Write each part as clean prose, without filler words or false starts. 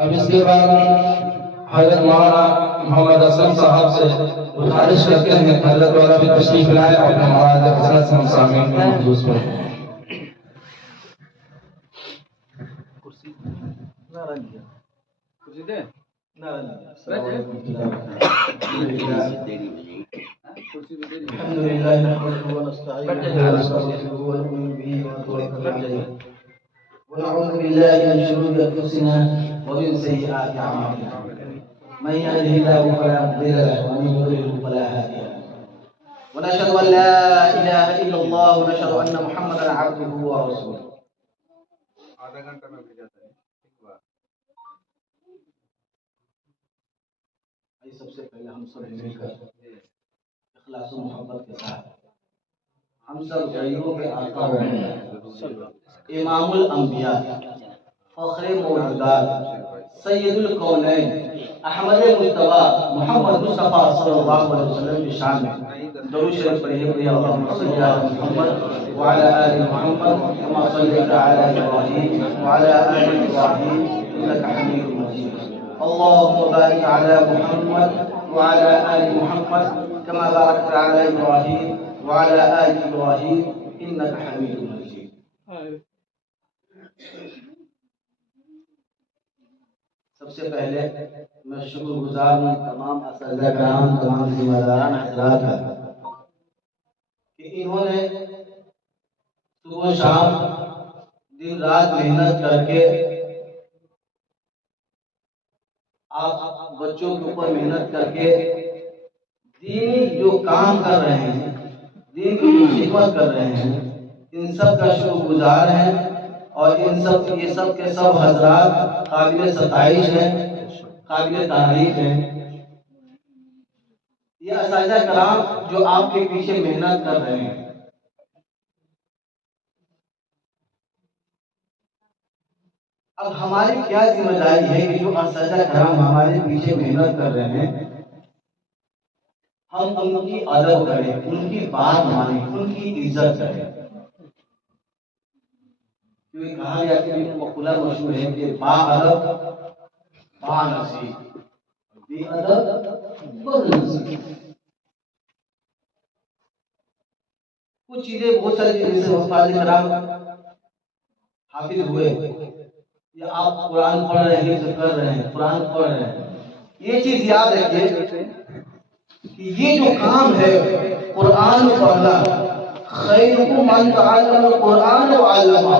اب اس کے بعد حضرت مولانا محمد اسلم صاحب سے گزارش کرتے ہیں حضرت والا بھی تشریف لائے اور اپنے مواد حضرت سے سامعین کو محفوظ کریں. الحمدللہ نحمده ونستعینه ونستغفره ونؤمن به ونتوکل علیہ ونعوذ باللہ من شرور انفسنا ومن سیئات اعمالنا من يهده الله فلا مضل له ومن يضلل فلا هادي له ونشهد ان لا اله الا الله ونشهد ان محمدا عبده ورسوله. سب سے پہلے ہم سب مل کر اخلاص و محبت کے ساتھ ہم سب غیروں کے آقا و امام الانبیاء فخر موجودات سید الکونین احمد مصطفیٰ محمد مصطفیٰ صلی اللہ علیہ وسلم کی شان میں درود شریف پڑھیے. اللہم صلی علی محمد وعلی آل محمد کما صلیت علی ابراہیم وعلی آل ابراہیم انک حمید مجید. اللهم بارك على محمد وعلى آل محمد كما باركت على إبراهيم وعلى آل إبراهيم إنك حميد مجيد. سب سے پہلے میں شکر گزار ہوں تمام اساتذہ کرام تمام ذمہ داران حضرات کا کہ انہوں نے صبح و شام دن رات محنت کر کے آپ بچوں کے اوپر محنت کر کے دینی جو کام کر رہے ہیں دین کی جو خدمت کر رہے ہیں ان سب کا شکر گزار ہیں اور ان سب یہ سب کے سب حضرات قابل ستائش ہیں قابل تعریف ہیں. یہ اساتذہ کرام جو آپ کے پیچھے محنت کر رہے ہیں اب ہماری کیا ذمہ داری ہے کہ جو اساتذہ کرام ہمارے پیچھے محنت کر رہے ہیں ہم ان کی ادب کریں ان کی بات مانیں ان کی عزت کریں. کیونکہ کہا گیا کہ مقولہ مشہور ہے کہ با ادب با نصیب بے ادب بد نصیب. کچھ چیزیں بہت ساری چیزیں سے اساتذہ کرام حافظ ہوئے یا آپ قرآن پڑھ رہے ہیں حفظ کر رہے ہیں قرآن پڑھ رہے ہیں یہ چیز یاد رکھیے کہ یہ جو کام ہے قرآن پڑھنا خیرکم من تعلم القرآن وعلمہ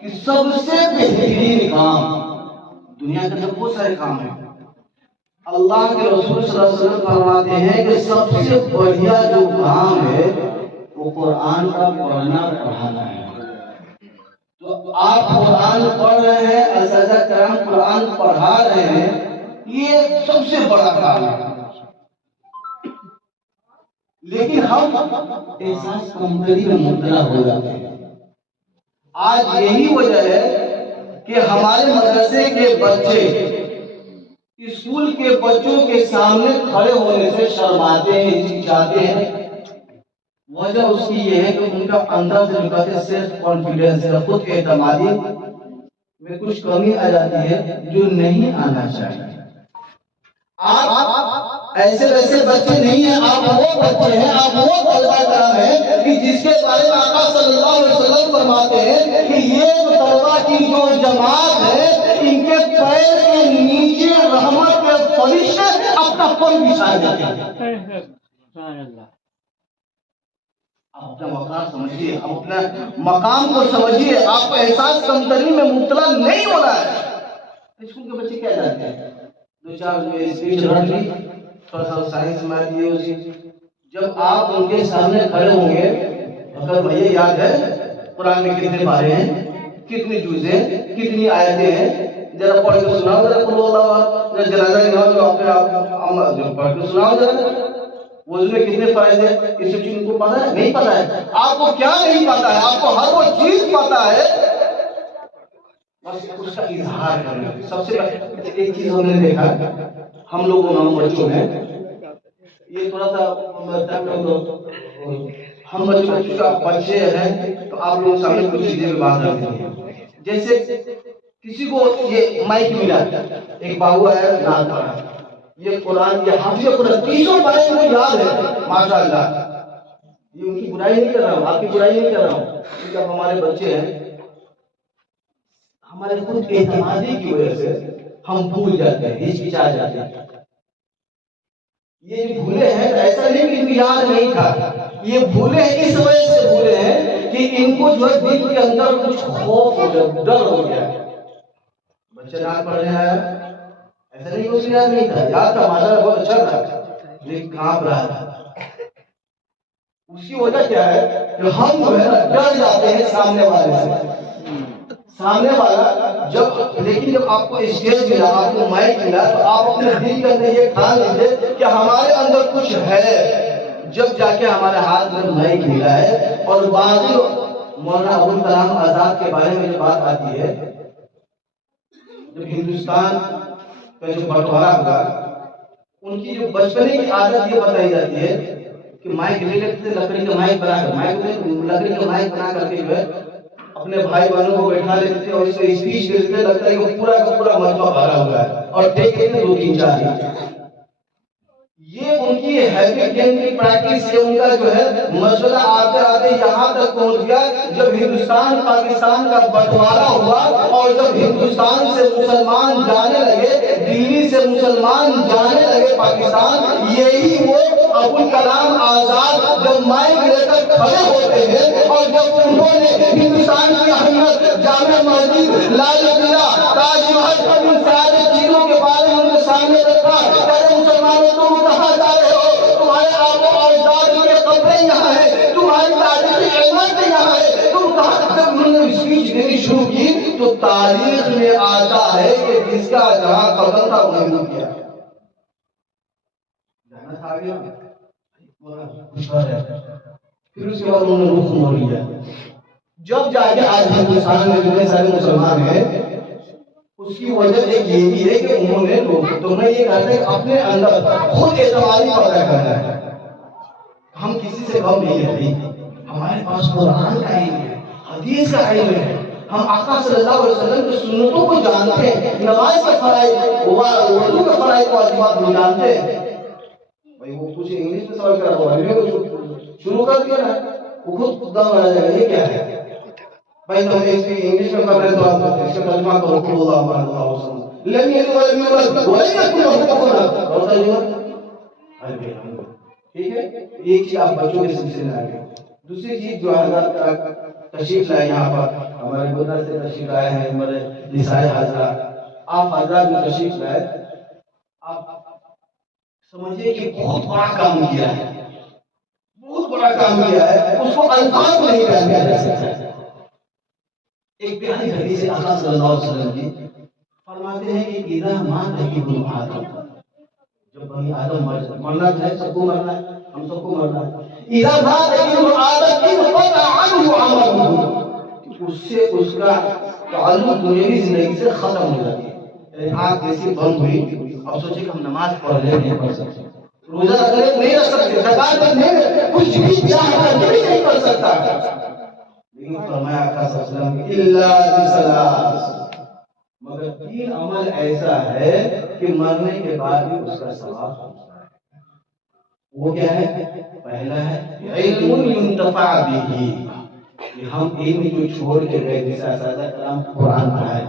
کہ سب سے بہترین کام دنیا کے اندر بہت سارے کام ہیں. اللہ کے رسول صلی اللہ علیہ وسلم فرماتے ہیں کہ سب سے بڑھیا جو کام ہے وہ قرآن کا پڑھنا پڑھانا ہے. تو آپ قرآن پڑھ رہے ہیں اساتذہ کرام قرآن پڑھا رہے ہیں یہ سب سے بڑا کام ہے. لیکن ہم احساس کمتری میں مبتلا ہو جاتے ہیں. آج یہی وجہ ہے کہ ہمارے مدرسے کے بچے اسکول کے بچوں کے سامنے کھڑے ہونے سے شرماتے ہیں ہچکچاتے ہیں. وجہ اس کی یہ ہے کہ ان کا اندر سے نکلتے سیلف کانفیڈنس ہے خود اعتمادی میں کچھ کمی آ جاتی ہے جو نہیں آنا چاہیے. آپ ایسے ویسے بچے نہیں ہیں آپ وہ بچے ہیں آپ وہ طلبہ کرام ہیں کہ جس کے بارے میں آقا صلی اللہ علیہ وسلم فرماتے ہیں کہ یہ طلبہ کی جو جماعت ہے ان کے پیر کے نیچے رحمت کے فرشتے اپنا پر بچھا دیتے ہیں. آپ اپنا مقام سمجھیے آپ اپنا مقام کو سمجھیے آپ کو احساس کمتری میں مبتلا نہیں ہونا ہے. اسکول کے بچے کیا جانتے ہیں دو چار اسپیچ رکھ لی تھوڑا سا سائنس میں دیے اسی جب آپ ان کے سامنے کھڑے ہوں گے اگر بھیا یاد ہے قرآن میں کتنے پارے ہیں کتنی جزءیں کتنی آیتیں ہیں ذرا پڑھ کے سناؤ ذرا قل اللہ ذرا جنازہ کی نماز میں اپنے آپ پڑھ کے سناؤ ذرا وضو میں کتنے فرائض ہیں اس چیز ان کو پتا ہے نہیں پتا ہے. آپ کو کیا نہیں پتا ہے آپ کو ہر وہ چیز پتا ہے بس اس کا اظہار کرنا. سب سے پہلے ایک چیز ہم نے دیکھا ہم لوگوں ہم بچوں میں یہ تھوڑا سا ہم بچے ہیں تو آپ لوگ سامنے کچھ چیزیں بات کرتے ہیں. جیسے کسی کو یہ مائک ملا، ایک بابو ہے نعت پڑھا، یہ قرآن یہ حافظ قرآن 300 پڑھے کو یاد ہے ماشاء اللہ. یہ ان کی برائی نہیں کر رہا ہوں، آپ کی برائی نہیں کر رہا ہوں، کیونکہ اب ہمارے بچے ہیں، ہمارے خود اعتمادی کی وجہ سے ہم بھول جاتے ہیں، ہچکچا جاتے ہیں. یہ جو بھولے ہیں ایسا نہیں کہ ان کو یاد نہیں تھا، یہ بھولے ہیں اس وجہ سے بھولے ہیں کہ ان کو جو ہے دل کے اندر کچھ خوف ہو گیا، ڈر ہو گیا. بچے نعت پڑھ رہے ہیں، ایسا نہیں کہ اس کو یاد نہیں تھا، یاد تھا، ماشاءاللہ بہت اچھا تھا، لیکن کانپ رہا تھا. اس کی وجہ کیا ہے کہ ہم جو ہے ڈر جاتے ہیں سامنے والے سے. سامنے والا لیکن جب آپ کو اسٹیج ملا، آپ کو مائک ملا، تو آپ اپنے دل کے اندر یہ ٹھان لیجیے کہ ہمارے اندر کچھ ہے. جب جا کے ہمارے ہاتھ میں مائک ملا ہے. اور باقی مولانا ابوالکلام آزاد کے بارے میں جو بات آتی ہے، جب ہندوستان کا جو بٹوارا ہوا، ان کی جو بچپنے کی عادت یہ بتائی جاتی ہے کہ مائک لے لیتے تھے، لکڑی کا مائک بنا کر، لکڑی کا مائک بنا کر کے جو ہے اپنے بھائی بہنوں کو بیٹھا لیتے تھے اور اس سے اسپیچ دیتے تھے. لگتا ہے کہ پورا کا پورا مجمع بھرا ہوا ہے اور دیکھتے تھے 2-3-4. یہ ان کی ہیبٹ، ان کی پریکٹس، یہ ان کا جو ہے مسئلہ آتے آتے یہاں تک پہنچ گیا جب ہندوستان پاکستان کا بٹوارا ہوا اور جب ہندوستان سے مسلمان جانے لگے، دلی سے مسلمان جانے لگے پاکستان. یہی وہ ابوالکلام آزاد جب مائک لے کر کھڑے ہوتے ہیں اور جب انہوں نے ہندوستان کی اہمیت، جامع مسجد، لال قلعہ، تاج محل، ان سارے چیزوں کے بارے میں ان کے سامنے رکھا. مسلمانوں تم کہاں جا رہے ہو؟ تمہارے آبا اور اجداد کی قبریں یہاں ہیں، تمہاری تاریخی عمارتیں یہاں ہیں، تم کہاں؟ جب انہوں نے اسپیچ دینی شروع کی تو تاریخ میں آتا ہے کہ جس کا جہاں قدم تھا انہیں نہیں کیا. پھر اس کے بعد انہوں نے رخ موڑ لیا. جب جا کے آج ہندوستان میں جتنے سارے مسلمان ہیں، اس کی وجہ ایک یہ بھی ہے کہ انہوں نے تمہیں یہ کہتے ہیں اپنے اندر خود اعتمادی پیدا کرنا ہے. ہم کسی سے کم نہیں ہے، ہمارے پاس قرآن کا علم ہے، حدیث کا علم ہے، ہم آقا صلی اللہ علیہ وسلم کی سنتوں کو جانتے ہیں، نماز کے فرائض، وضو کے فرائض کو واجبات کو جانتے ہیں. بھائی وہ کچھ انگلش میں سوال کر رہا ہوں، شروع کر دیا نا، وہ خود دم آ جائے گا یہ کیا ہے. بھائی تم اس کی انگلش میں کر رہے تو آپ اس کا ترجمہ کرو، قل اللہ احد اللہ الصمد لم یلد ولم یولد ولم یکن له کفوا احد. اور ترجمہ ٹھیک ہے. ایک چیز آپ بچوں کے سلسلے میں آگے. دوسری چیز جو حضرات تشریف لائے یہاں پر، ہمارے گودر سے تشریف لائے ہیں ہمارے نسائے حضرات، آپ حضرات میں تشریف لائے، آپ سمجھیے کہ بہت بڑا کام کیا ہے، بہت بڑا کام کیا ہے، اس کو الفاظ میں نہیں بیان کیا جا سکتا. ایک پیاری حدیث آقا صلی اللہ علیہ وسلم کی فرماتے ہیں کہ اذا مات ابن آدم، جب بنی آدم مرنا ہے، سب کو مرنا ہے، ہم سب کو مرنا ہے. اذا مات ابن آدم انقطع عنه عمله، اس سے اس کا تعلق دنیاوی زندگی سے ختم ہو جاتی ہے. آنکھ جیسی بند ہوئی، اب سوچے کہ ہم نماز پڑھ لیں، نہیں پڑھ سکتے، روزہ رکھ نہیں رکھ سکتے، زکات نہیں، کچھ بھی چاہے نہیں کر سکتا. لیکن فرمایا آقا صلی اللہ علیہ وسلم الا بثلاث، مگر 3 عمل ایسا ہے کہ مرنے کے بعد بھی اس کا ثواب ہوتا ہے. وہ کیا ہے؟ پہلا ہے علم ينتفع به، کہ ہم علم کو چھوڑ کے گئے، جیسے اساتذہ کرام قرآن پڑھائے،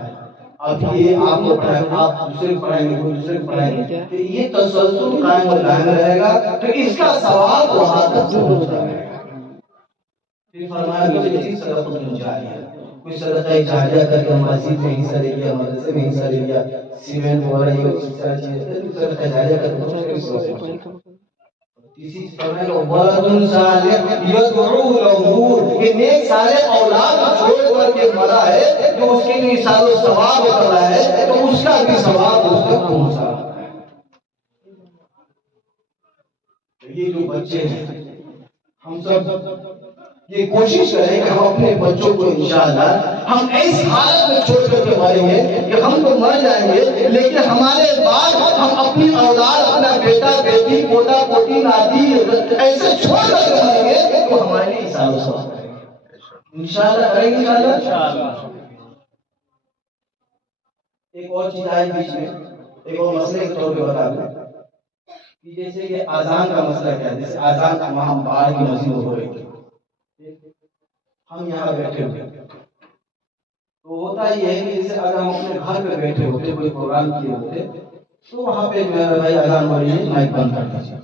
اب یہ آپ کو پڑھائیں، آپ دوسرے کو پڑھائیں گے، کوئی دوسرے کو پڑھائیں گے، کہ یہ تسلسل قائم و دائم رہے گا تو اس کا ثواب وہاں تک پہنچتا ہے. پھر فرمایا دوسری چیز صدقۃ جاریہ، کوئی صدقہ جاریہ کر کے مسجد میں حصہ لے گیا، مدرسے میں حصہ لے گیا، سیمنٹ ہو رہی ہے، اس طرح چیزیں صدقہ جاریہ کر کے دوسرے کو سوچے. تیسری چیز فرمایا ولد صالح یدعو له، کہ نیک صالح اولاد چھوڑ کر کے مرا ہے جو اس کے لیے سال و ثواب کر رہا ہے، تو اس کا بھی ثواب اس تک پہنچا ہے. یہ جو بچے ہیں، ہم سب یہ کوشش کریں کہ ہم اپنے بچوں کو انشاءاللہ ہم ایسی حالت میں چھوڑ کر کے مریں گے کہ ہم تو مر جائیں گے، لیکن ہمارے بعد ہم اپنی اولاد، اپنا بیٹا بیٹی، پوتا پوتی، ناتی ایسے چھوڑ کر کے مریں گے تو ہمارے لیے سال و ثواب کریں گے. انشاءاللہ کریں گے، انشاءاللہ. ایک اور چیز آئی بیچ میں، ایک اور مسئلے کے طور پہ بتا دوں کہ جیسے کہ اذان کا مسئلہ کیا ہے، جیسے اذان وہاں باہر کی مسجد میں ہو رہی تھی، ہم یہاں بیٹھے ہوئے، تو ہوتا یہ ہے کہ جیسے اگر ہم اپنے گھر پہ بیٹھے ہوتے کوئی پروگرام کیے ہوتے تو وہاں پہ بھائی اذان ہو رہی ہے مائک بند کر دیجیے،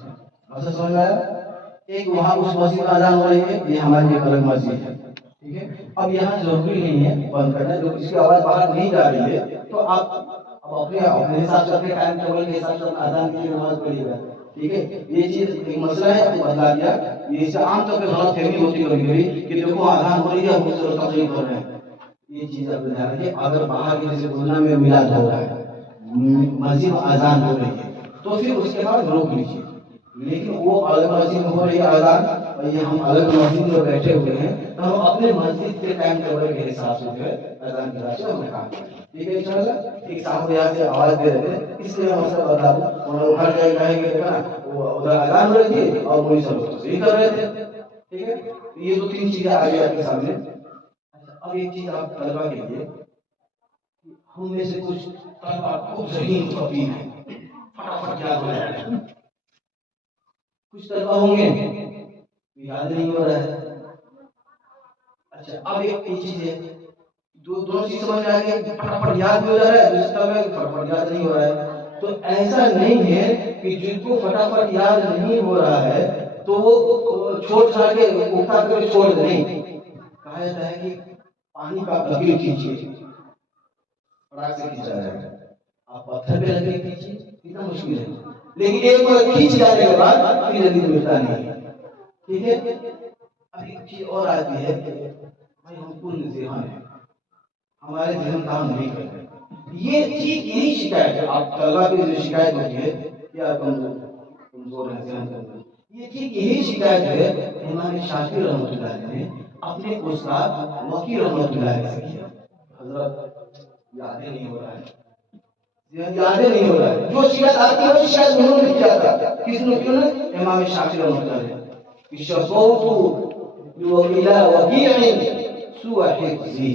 مسئلہ سمجھ میں آیا؟ ایک وہاں اس مسجد میں اذان ہو رہی ہے، یہ ہماری ایک الگ مسجد ہے، ٹھیک ہے؟ اب یہاں ضروری نہیں ہے بند کرنا، جو اس کی آواز باہر نہیں جا رہی ہے تو آپ اب اپنے حساب سے اپنے ٹائم ٹیبل کے حساب سے اذان کے لیے نماز پڑھیے گا، ٹھیک ہے؟ یہ چیز ایک مسئلہ ہے، آپ کو بتلا دیا۔ یہ اس سے عام طور پہ غلط فہمی ہوتی ہے کبھی کہ دیکھو اذان ہو رہی ہے ہم سے تقریر کر رہے ہیں، یہ چیز آپ دھیان رکھیے۔ اگر باہر کی جیسے گنا میں میلاد ہو رہا ہے، مسجد میں اذان ہو رہی ہے تو پھر اس کے بعد روک لیجیے، لیکن وہ الگ مسجد میں ہو رہی ہے اذان اور یہ ہم الگ مسجد میں بیٹھے ہوئے ہیں تو ہم اپنے مسجد کے ٹائم ٹیبل کے حساب سے جو ہے اذان کے حساب سے ہم کام کریں، ٹھیک ہے؟ انشاءاللہ ایک صاحب یہاں سے آواز دے رہے تھے، اس لیے مسئلہ بتا دوں، ہر جگہ کہیں گے دیکھا نا وہ ادھر اذان ہو رہی تھی اور وہی سب تصویر کر رہے تھے، ٹھیک ہے؟ یہ دو تین چیزیں آ گئی آپ کے سامنے۔ اب ایک چیز آپ طلبا کے لیے، ہم میں سے کچھ طلبا خوب ذہین فقیر ہیں، فٹافٹ یاد ہو جاتا ہے، کچھ طلبا ہوں گے یاد نہیں ہو رہا ہے۔ اچھا اب ایک چیز ہے، دونوں چیز سمجھ آ گئی، فٹافٹ یاد بھی ہو جا رہا ہے، دوسری طرف ہے فٹافٹ یاد نہیں ہو رہا ہے، تو ایسا نہیں ہے کہ جن کو فٹافٹ یاد نہیں ہو رہا ہے تو وہ چھوڑ چھاڑ کے اٹھا کر چھوڑ دیں، نہیں، کہا جاتا ہے کہ پانی کا لکیر کھینچیے، فٹاک سے کھینچا جائے گا، آپ پتھر پہ لکیر کھینچیے کتنا مشکل ہے، لیکن ایک بار کھینچ جانے کے بعد پھر لکیر ملتا نہیں، ٹھیک ہے؟ اب ایک چیز اور آتی ہے کہ بھائی ہم کل ذہن ہیں، ہمارے ذہن کام نہیں کرتے، یہ ٹھیک یہی شکایت ہے، آپ طلبا کی جو شکایت ہوتی ہے کہ آپ کمزور ہیں ذہن کمزور، یہ ٹھیک یہی شکایت ہے امام شافعی رحمۃ اللہ علیہ نے اپنے استاد وکی رحمۃ اللہ علیہ سے کیا، حضرت یادیں نہیں ہو رہا ہے، یادیں نہیں ہو رہا ہے، جو شکایت آتی ہے وہ شکایت انہوں نے کیا تھا، کس نے کیوں نا امام شافعی رحمۃ اللہ علیہ کہ شفوت الى وکیع سوء حفظی،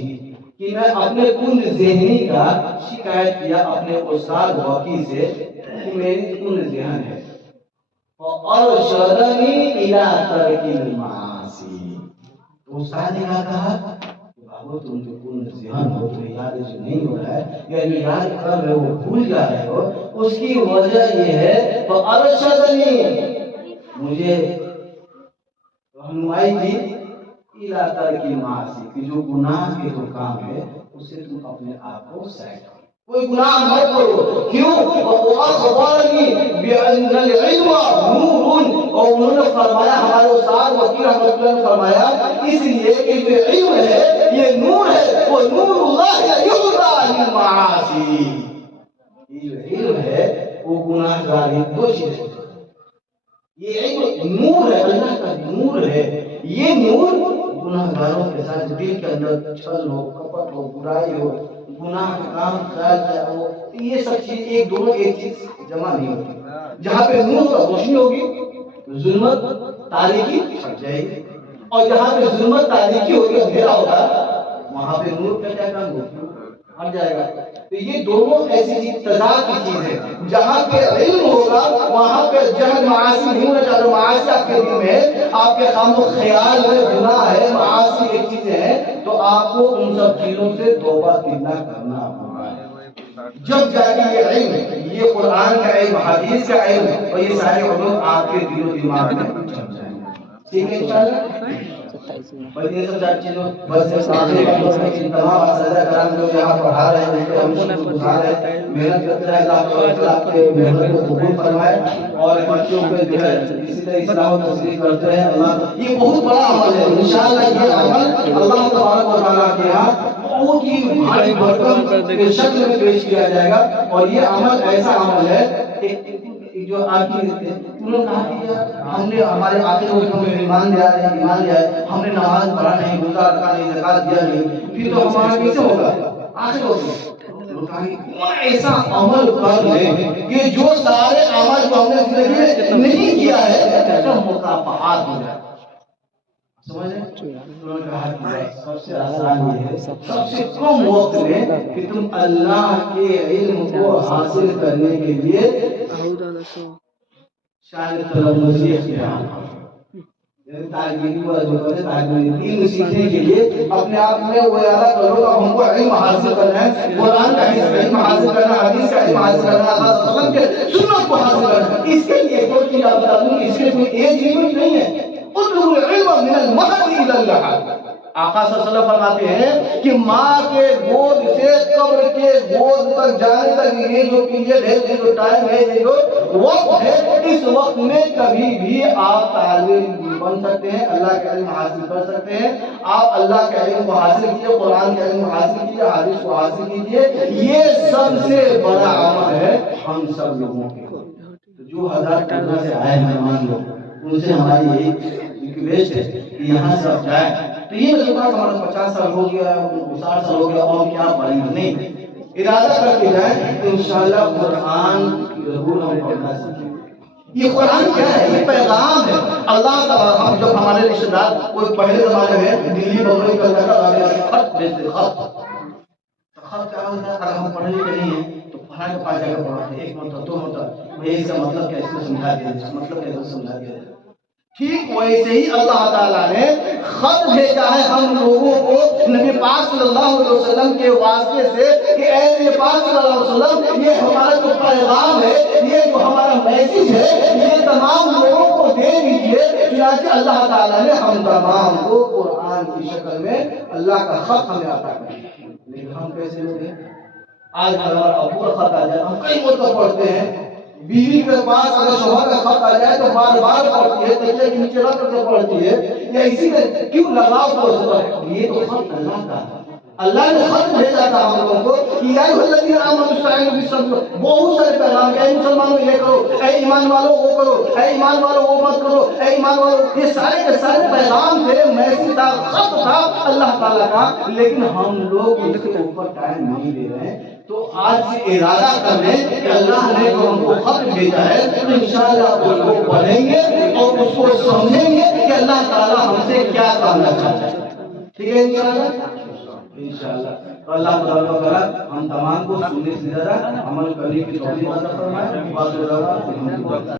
کہ میں اپنے کل ذہنی کا شکایت کیا اپنے استاد وکی سے کہ میری کل ذہن ہے، وارشدنی الی ترک المعاصی، تو استاد نے کہا کہ بابو تم جو کل ذہن ہو، تمہیں یاد جو نہیں ہو رہا ہے یا جو یاد کر رہے ہو بھول جا رہے ہو، اس کی وجہ یہ ہے وارشدنی، مجھے رہنمائی دی الی ترک المعاصی، کہ جو گناہ کے جو کام ہے اس سے تم اپنے آپ کو سیٹ کرو، کوئی گناہ مت کرو، کیوں؟ وَأَخْبَرَنِي بِأَنَّ الْعِلْمَ نُورٌ، اور انہوں نے فرمایا، ہمارے استاد وکیل رحمۃ اللہ نے فرمایا اس لیے کہ جو علم ہے یہ نور ہے، وہ نور اللہ یہدی للمعاصی، یہ جو علم ہے وہ گناہ گاری دو چیزیں، یہ علم نور ہے، اللہ کا نور ہے، یہ نور گناہ گاروں کے ساتھ دل کے اندر چھل ہو، کپٹ ہو، برائی ہو، گناہ کا کام خیال کیا ہو، یہ سب چیز ایک دونوں ایک چیز جمع نہیں ہوتی، جہاں پہ نور کا روشنی ہوگی ظلمت تاریکی ہٹ جائے گی، اور جہاں پہ ظلمت تاریکی ہوگی اندھیرا ہوگا وہاں پہ نور کا کیا کام ہوگا، ہٹ جائے گا، تو یہ دونوں ایسی چیز تضاد کی چیز ہے، جہاں پہ علم ہوگا وہاں پہ جہاں معاصی نہیں ہونا چاہیے، معاصی آپ کے دل میں آپ کے خام و خیال ہے، گناہ ہے، معاصی ایک چیزیں ہیں، تو آپ کو ان سب چیزوں سے توبہ کرنا کرنا ہوگا، جب جا کے یہ علم، یہ قرآن کا علم، حدیث کا علم اور یہ سارے علوم آپ کے دل و دماغ میں جم جائیں گے، ٹھیک ہے انشاءاللہ۔ بس یہ سب چار چیزوں بس تمام اساتذہ کرام جو یہاں پڑھا رہے ہیں، ہم شکر گزار ہیں، محنت کرتے رہے، اللہ آپ کے محنت کو قبول فرمائے، اور بچوں کو جو ہے اسی طرح اصلاح و تصحیح کرتے ہیں، اللہ یہ بہت بڑا عمل ہے، انشاءاللہ یہ عمل اللہ تبارک و تعالیٰ کے یہاں بہت ہی بھاری بھرکم کے شکل میں پیش کیا جائے گا، اور یہ عمل ایسا عمل ہے جو آخری انہوں نے کہا کہ ہم نے ہمارے آخر وقت میں ایمان لیا ہے، ہم نے نماز پڑھا نہیں، روزہ رکھا نہیں، زکات دیا نہیں، پھر تو ہمارا کیسے ہوگا آخر وقت کون ایسا عمل کر لے کہ جو سارے عمل جو ہم نے زندگی میں نہیں کیا ہے اس کا مکافات ہو جائے، سمجھ رہے ہیں؟ انہوں نے کہا کہ سب سے آسان یہ ہے سب سے کم وقت میں کہ تم اللہ کے علم کو حاصل کرنے کے لیے شان تلمذی اختیار کرو. دین سیکھنے کے لیے اپنے آپ میں وہ ارادہ کرو کہ ہم کو علم حاصل کرنا ہے, قرآن کا علم حاصل کرنا, حدیث کا علم حاصل کرنا, اللہ صلی اللہ علیہ وسلم کے سنت کو حاصل کرنا. اس کے لیے کوئی چیز آپ بتا دوں, اس کے کوئی ایج لمٹ نہیں ہے. اطلبوا العلم من المهد الى اللحد. آقا صلی اللہ علیہ وسلم فرماتے ہیں کہ ماں کے گود سے قبر کے گود تک جانے تک یہ جو پیریڈ ہے, یہ جو ٹائم ہے, یہ جو وقت ہے, اس وقت میں کبھی بھی آپ طالب بن سکتے ہیں, اللہ کا علم حاصل کر سکتے ہیں. آپ اللہ کے علم کو حاصل کیجئے, قرآن کے علم کو حاصل کیجئے, حدیث کو حاصل کیجئے. یہ سب سے بڑا عمل ہے ہم سب لوگوں کے. جو ہزار ٹنڈا سے آئے مہمان لوگ, ان سے ہماری یہی ریکویسٹ ہے کہ یہاں سے آپ جائیں. تو یہ نہیں بات ہمارا 50 سال ہو گیا, 60 سال ہو گیا, اور کیا پڑھیں گے, نہیں, ارادہ کر کے جائیں تو انشاءاللہ قرآن ضرور ہم پڑھنا سیکھیں. یہ قرآن کیا ہے؟ یہ پیغام ہے اللہ تعالیٰ. ہم جب ہمارے رشتے دار کوئی پہلے زمانے میں دلی بمبئی کلکتہ خط بھیجتے, خط کیا ہوتا ہے؟ اگر ہم پڑھنے کے نہیں ہیں تو پڑھا کے پاس جا کر پڑھاتے, ایک مرتبہ دو مرتبہ, اس کا مطلب کیا, اس کو سمجھا دیا, اس مطلب کیا سمجھا دیا. ٹھیک ویسے ہی اللہ تعالیٰ نے خط بھیجا ہے ہم لوگوں کو نبی پاک صلی اللہ علیہ وسلم کے واسطے سے کہ اے نبی پاک صلی اللہ علیہ وسلم, یہ ہمارا جو پیغام ہے, یہ جو ہمارا میسج ہے, یہ تمام لوگوں کو دے دیجیے. چنانچہ اللہ تعالیٰ نے ہم تمام کو قرآن کی شکل میں اللہ کا خط ہمیں عطا کر دیا. لیکن ہم کیسے لوگ ہیں؟ آج ہمارا ابو کا خط آ جائے ہم کئی مرتبہ پڑھتے ہیں, بیوی کے پاس اگر شوہر کا خط آ جائے تو بار بار پڑھتی ہے, تکیے کے نیچے رکھ کر پڑھتی ہے, یا اسی میں کیوں لگاؤ پڑھتا ہے. یہ تو خط اللہ کا ہے. اللہ نے خط بھیجا تھا ہم لوگوں کو کہ یا ایھا الذین آمنوا استعینوا بالصبر. بہت سارے پیغام, اے مسلمانوں یہ کرو, اے ایمان والوں وہ کرو, اے ایمان والوں وہ مت کرو, اے ایمان والوں, یہ سارے کے سارے پیغام تھے, میسج تھا, خط تھا اللہ تعالیٰ کا. لیکن ہم لوگ اس کے اوپر ٹائم نہیں دے رہے ہیں. تو آج سے ارادہ کر لیں کہ اللہ نے جو ہم کو خط بھیجا ہے تو انشاءاللہ اس کو پڑھیں گے اور اس کو سمجھیں گے کہ اللہ تعالیٰ ہم سے کیا کہنا چاہتا ہے. ٹھیک ہے انشاءاللہ. تو اللہ تعالیٰ ہم تمام کو سننے سے زیادہ عمل کرنے کی توفیق عطا فرمائے.